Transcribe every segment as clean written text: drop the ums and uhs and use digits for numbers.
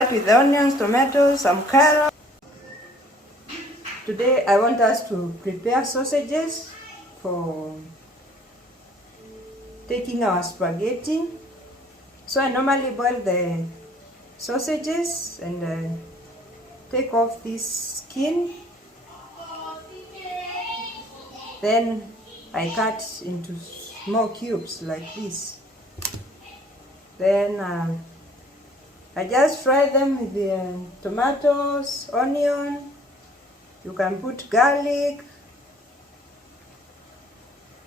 With the onions, tomatoes, some carrots. Today I want us to prepare sausages for taking our spaghetti. So I normally boil the sausages and take off this skin. Then I cut into small cubes like this. Then I just fry them with the tomatoes, onion. You can put garlic,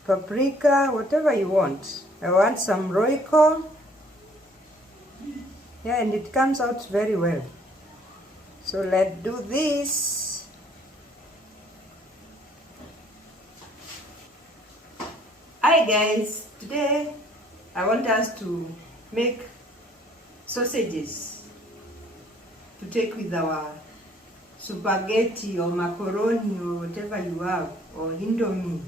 paprika, whatever you want. I want some Royco. Yeah, and it comes out very well. So let's do this. Hi guys, today I want us to make sausages to take with our spaghetti or macaroni or whatever you have, or indomie.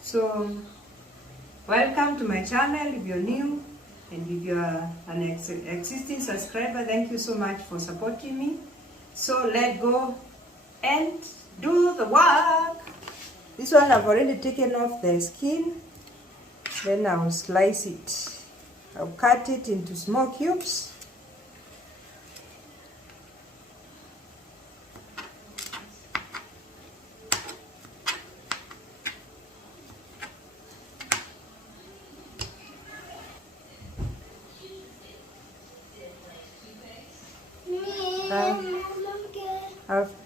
So welcome to my channel if you're new, and if you're an existing subscriber, thank you so much for supporting me. So let's go and do the work. This one I've already taken off the skin. Then I'll slice it. I'll cut it into small cubes.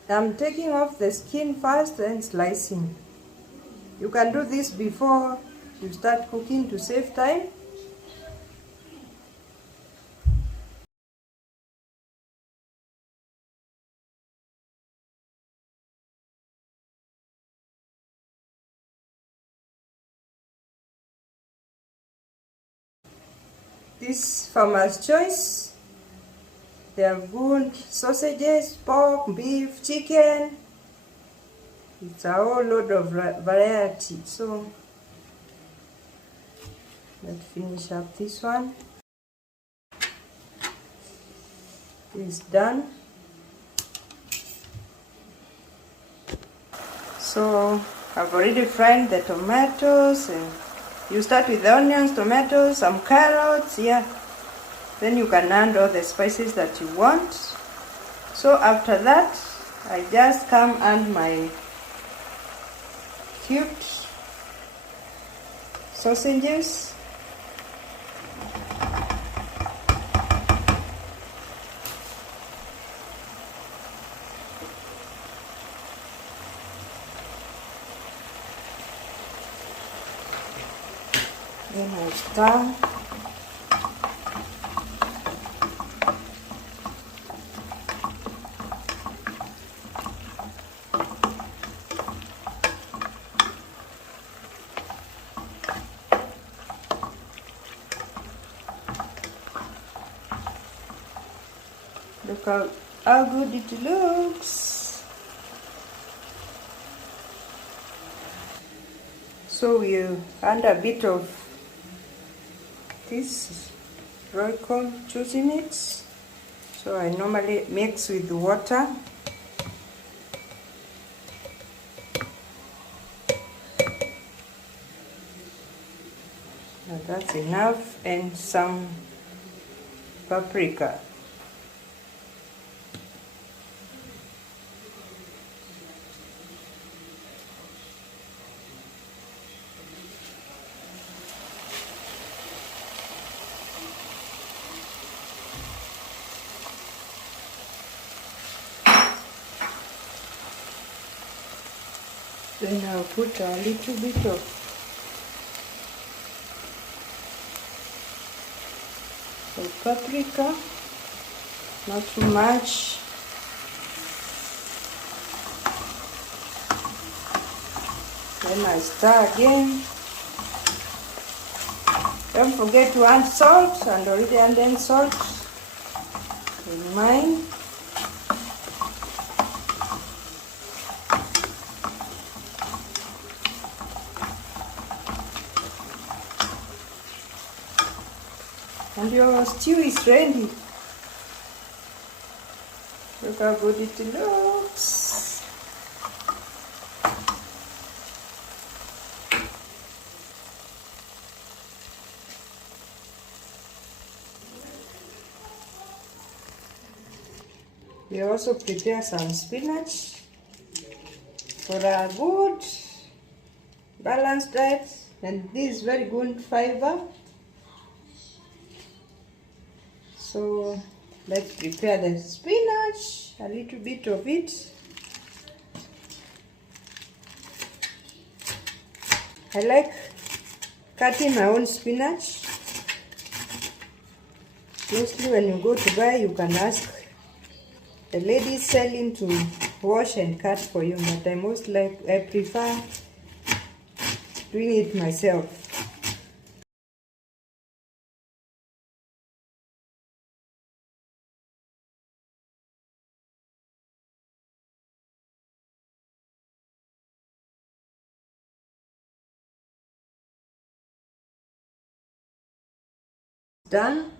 I'm taking off the skin first and slicing. You can do this before you start cooking to save time. This Farmer's Choice. They have good sausages, pork, beef, chicken. It's a whole load of variety. So let's finish up this one. It's done. So I've already fried the tomatoes, and you start with the onions, tomatoes, some carrots, yeah. Then you can add all the spices that you want. So after that, I just come and my cubed sausages. Then I stir. Look how good it looks. So we add a bit of this Royco juicy mix. So I normally mix with water. Now that's enough, and some paprika. Then I'll put a little bit of paprika, not too much. Then I stir again. Don't forget to add salt, and already added salt in mine. And your stew is ready. Look how good it looks. We also prepare some spinach for a good balanced diet, and this is very good fiber. So let's prepare the spinach, a little bit of it. I like cutting my own spinach. Mostly when you go to buy, you can ask the ladies selling to wash and cut for you, but I prefer doing it myself. Done.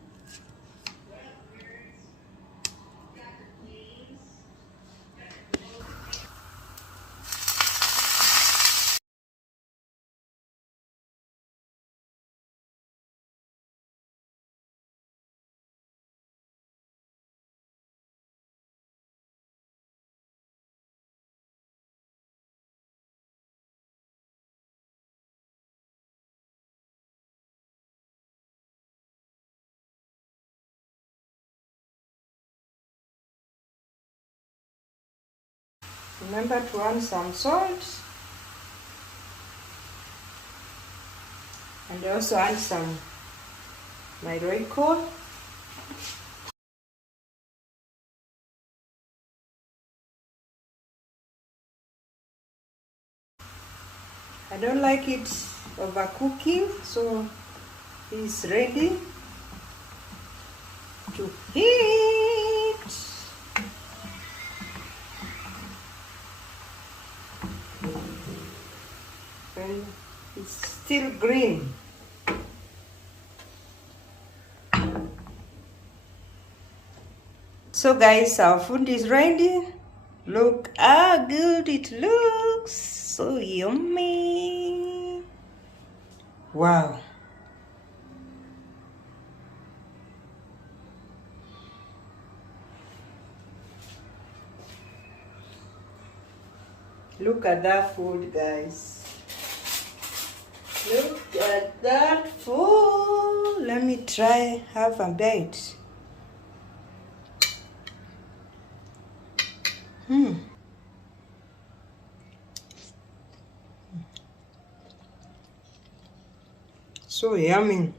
Remember to add some salt, and also add some my Royco. I don't like it overcooking, so it's ready to heat. And it's still green. So guys, our food is ready. Look how good it looks. So yummy. Wow. Look at that food, guys. Look at that food. Let me try half a bite. So yummy.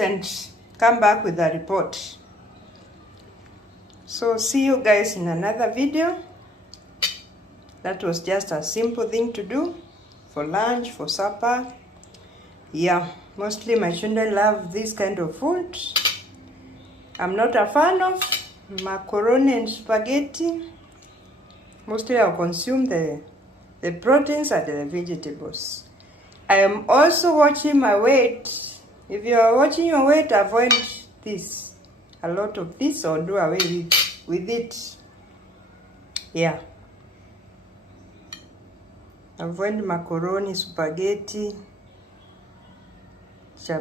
And come back with a report. So see you guys in another video. That was just a simple thing to do for lunch, for supper. Yeah, mostly my children love this kind of food. I'm not a fan of macaroni and spaghetti. Mostly I'll consume the proteins and the vegetables. I am also watching my weight. If you are watching your weight, avoid this. A lot of this, or do away with it. Yeah. Avoid macaroni, spaghetti,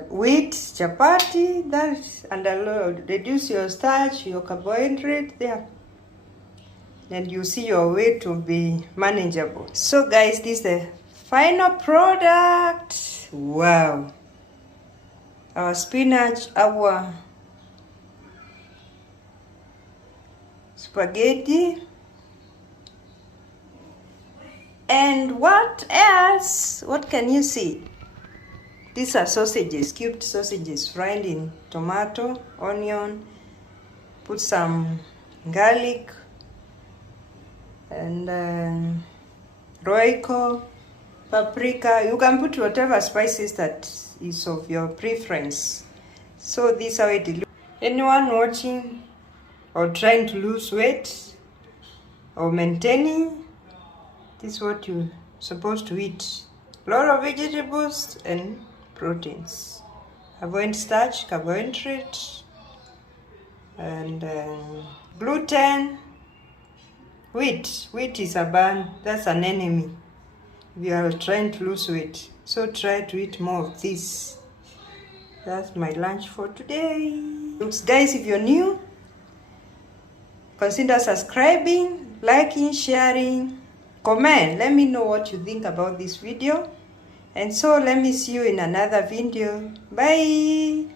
wheat, chapati, and reduce your starch, your carbohydrate there. And you see your weight will be manageable. So guys, this is the final product. Wow. Our spinach, our spaghetti, and what else? What can you see? These are sausages, cubed sausages, fried in tomato, onion, put some garlic, and Royco, paprika. You can put whatever spices that is of your preference. So this is how it looks. Anyone watching or trying to lose weight or maintaining, this is what you're supposed to eat. A lot of vegetables and proteins. Avoid starch, carbohydrate, and gluten. Wheat is a ban. That's an enemy if you are trying to lose weight. So try to eat more of this. That's my lunch for today. Oops, guys, if you're new, consider subscribing, liking, sharing, comment. Let me know what you think about this video. And so let me see you in another video. Bye.